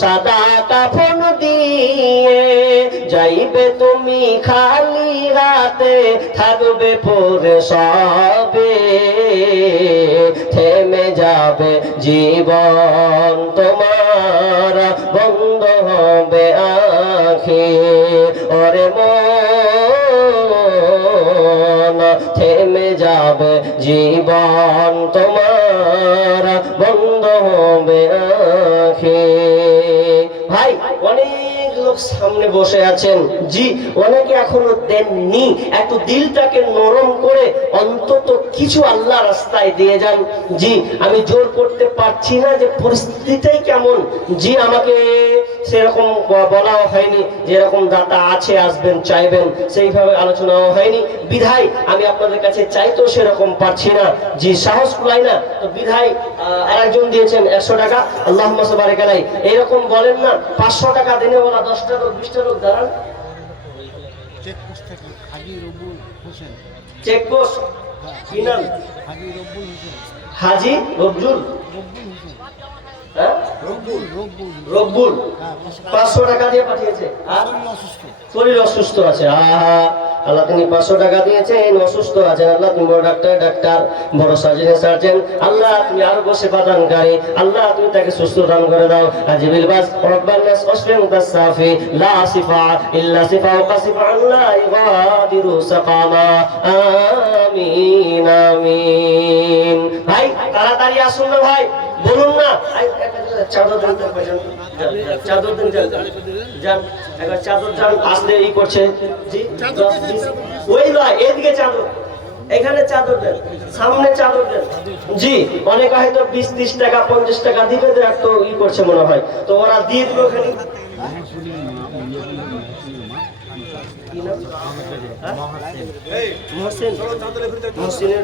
সাদা কাফন দিয়ে যাইবে তুমি খালি হাতে, থাকবে পরে সবে, থেমে যাবে জীবন তোমার, বন্ধ হবে আঁখি। ওরে মন, থেমে যাবে জীবন তোমার, বন্ধ হবে আঁখি। ভাই, অনেক লোক সামনে বসে আছেন, জি অনেকে এখনো দেননি। একটু দিলটাকে নরম করে অন্তত কিছু আল্লাহ রাস্তায় দিয়ে যান। জি আমি জোর করতে পারছি না যে পরিস্থিতিটাই কেমন, জি আমাকে সেরকম বলাও হয়নি, যেরকম দাতা আছে আসবেন চাইবেন সেইভাবে আলোচনাও হয়নি, বিধায় আমি আপনাদের কাছে চাইতেও সেরকম পারছি না, জি সাহস কুলাই না। তো বিধায় আরেকজন দিয়েছেন 100 টাকা, আল্লাহুম্মা বারিক আলাইহি। এরকম বলেন না 500 টাকা দিনে বলা 10টা লোক 20টা লোক দাঁড়ান। চেকপোস্ট থেকে হাজী রব্বুল হোসেন। চেকপোস্ট কি নাম? হাজী রব্বুল হোসেন। হাজী রব্জুল, হ্যাঁ রব্বুল 500 টাকা দিয়ে পাঠিয়েছে। আর শরীর অসুস্থ আছে, আল্লাহ তিনি 500 টাকা দিয়েছেন, অসুস্থ আছেন, আল্লাহ তুমি বড় ডাক্তার, বড় সার্জন, আল্লাহ তুমি আরো বসে পাদানকারী, আল্লাহ তুমি তাকে সুস্থ দান করে দাও। আজিবিল বাস রব্বান নাস ওয়াসফিন তাসাফি লা সিফা ইল্লা সিফা ওয়াসিফা আল্লাহ ইগাদিরু সাকামা, আমিন আমিন। ভাই তাড়াতাড়ি আসুন না ভাই, বলুন না চাদর দেন, চাদর দেন, যান একবার চাদর যান, আসলে এই করছে, জি ওই নয় এদিকে চাদর, এখানে চাদর দেন, সামনে চাদর দেন, জি অনেক হয়তো 20-30 টাকা 50 টাকা দিবে, একটু ই করছে মনে হয়, তো ওরা দিয়ে দিল ওখানে। মহসিন, মহসিনের